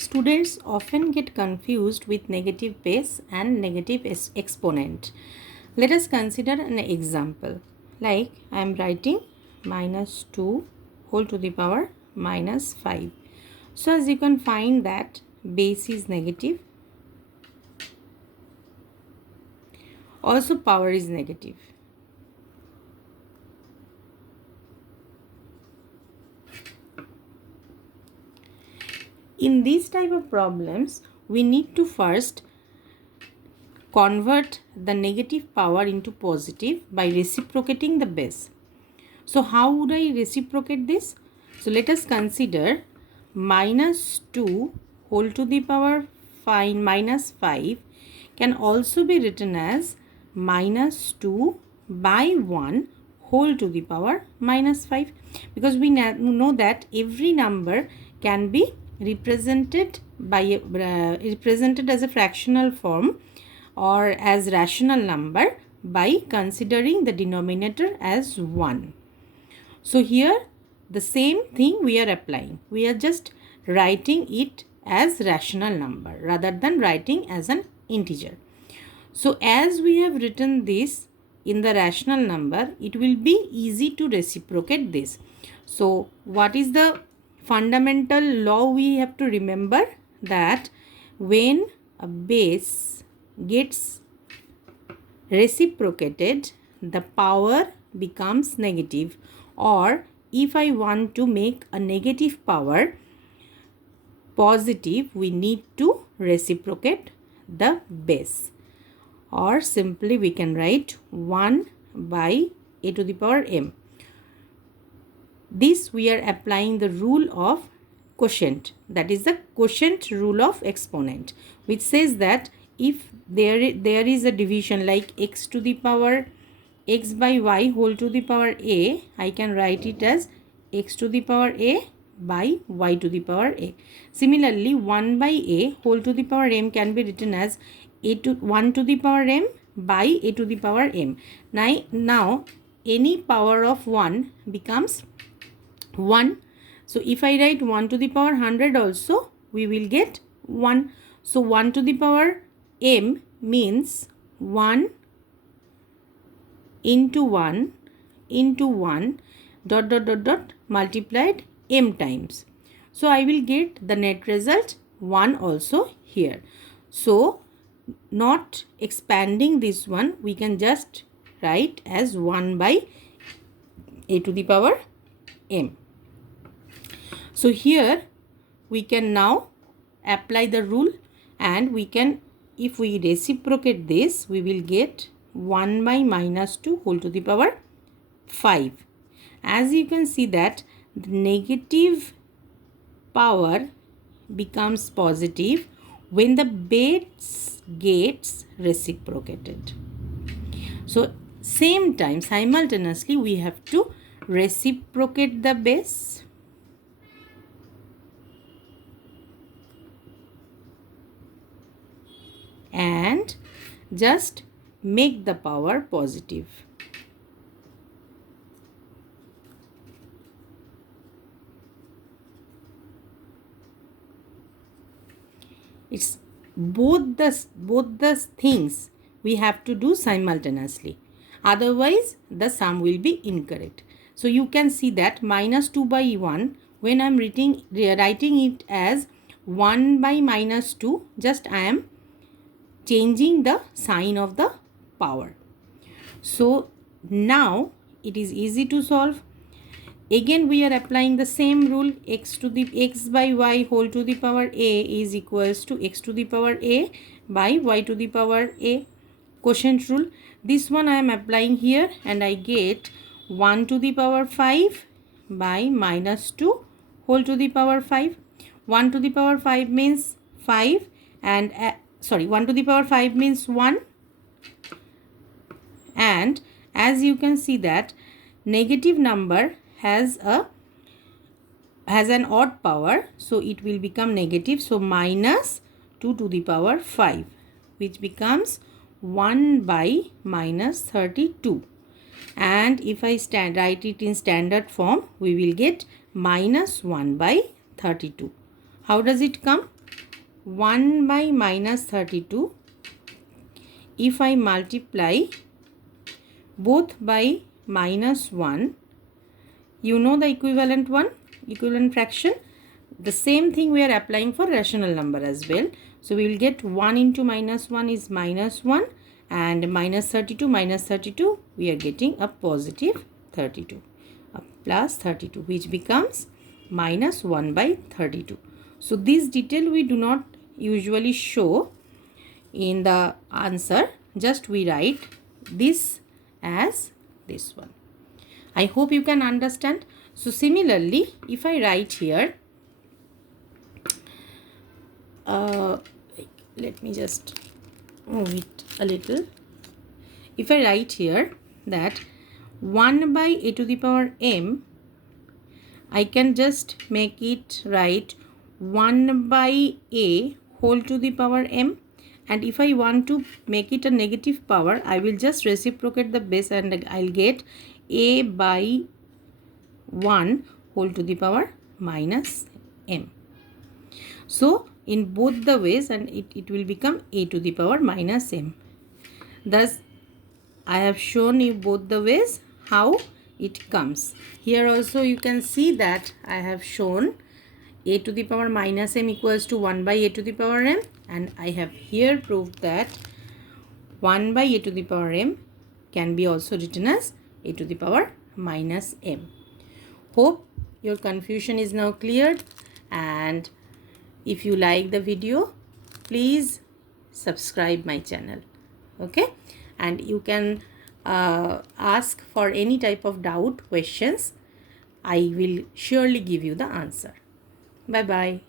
Students often get confused with negative base and negative exponent. Let us consider an example. Like I am writing minus 2 whole to the power minus 5. So as you can find that base is negative. Also power is negative. In these type of problems, we need to first convert the negative power into positive by reciprocating the base. So how would I reciprocate this? So let us consider minus 2 whole to the power minus 5 can also be written as minus 2 by 1 whole to the power minus 5, because we know that every number can be represented as a fractional form or as rational number by considering the denominator as 1. So here the same thing we are applying. We are just writing it as rational number rather than writing as an integer. So as we have written this in the rational number, it will be easy to reciprocate this. So what is the fundamental law we have to remember? That when a base gets reciprocated, the power becomes negative, or if I want to make a negative power positive, we need to reciprocate the base, or simply we can write 1 by a to the power m. This we are applying the rule of quotient, that is the quotient rule of exponent, which says that if there is a division like x to the power x by y whole to the power a, I can write it as x to the power a by y to the power a. Similarly, 1 by a whole to the power m can be written as 1 to the power m by a to the power m. Now any power of 1 becomes 1. So if I write 1 to the power 100 also, we will get 1. So 1 to the power m means 1 into 1 into 1 dot multiplied m times. So I will get the net result 1 also here. So not expanding this one, we can just write as 1 by a to the power m. So here we can now apply the rule, and we can, if we reciprocate this, we will get 1 by minus 2 whole to the power 5. As you can see that the negative power becomes positive when the base gets reciprocated. So same time, simultaneously, we have to reciprocate the base and just make the power positive. It's both the things we have to do simultaneously, otherwise the sum will be incorrect. So you can see that minus 2 by 1, when I am writing it as 1 by minus 2, just I am changing the sign of the power. So now it is easy to solve. Again we are applying the same rule, x by y whole to the power a is equals to x to the power a by y to the power a, quotient rule. This one I am applying here, and I get 1 to the power 5 by minus 2 whole to the power 5. 1 to the power 5 means 5, and 1 to the power 5 means 1, and as you can see that negative number has an odd power, so it will become negative. So minus 2 to the power 5, which becomes 1 by minus 32, and if I write it in standard form, we will get minus 1 by 32. How does it come? 1 by minus 32, if I multiply both by minus 1, you know the equivalent fraction. The same thing we are applying for rational number as well. So we will get 1 into minus 1 is minus 1, and minus 32 minus 32, we are getting a positive 32, a plus 32, which becomes minus 1 by 32. So this detail we do not usually show in the answer, just we write this as this one. I hope you can understand. So similarly, if I write here, let me just move it a little. If I write here that 1 by a to the power m, I can just make it write 1 by a whole to the power m, and if I want to make it a negative power, I will just reciprocate the base and I'll get a by 1 whole to the power minus m. So in both the ways, and it will become a to the power minus m. Thus I have shown you both the ways how it comes. Here also you can see that I have shown a to the power minus m equals to 1 by a to the power m, and I have here proved that 1 by a to the power m can be also written as a to the power minus m. Hope your confusion is now cleared, and if you like the video, please subscribe my channel. Okay, and you can ask for any type of doubt, questions. I will surely give you the answer. Bye bye.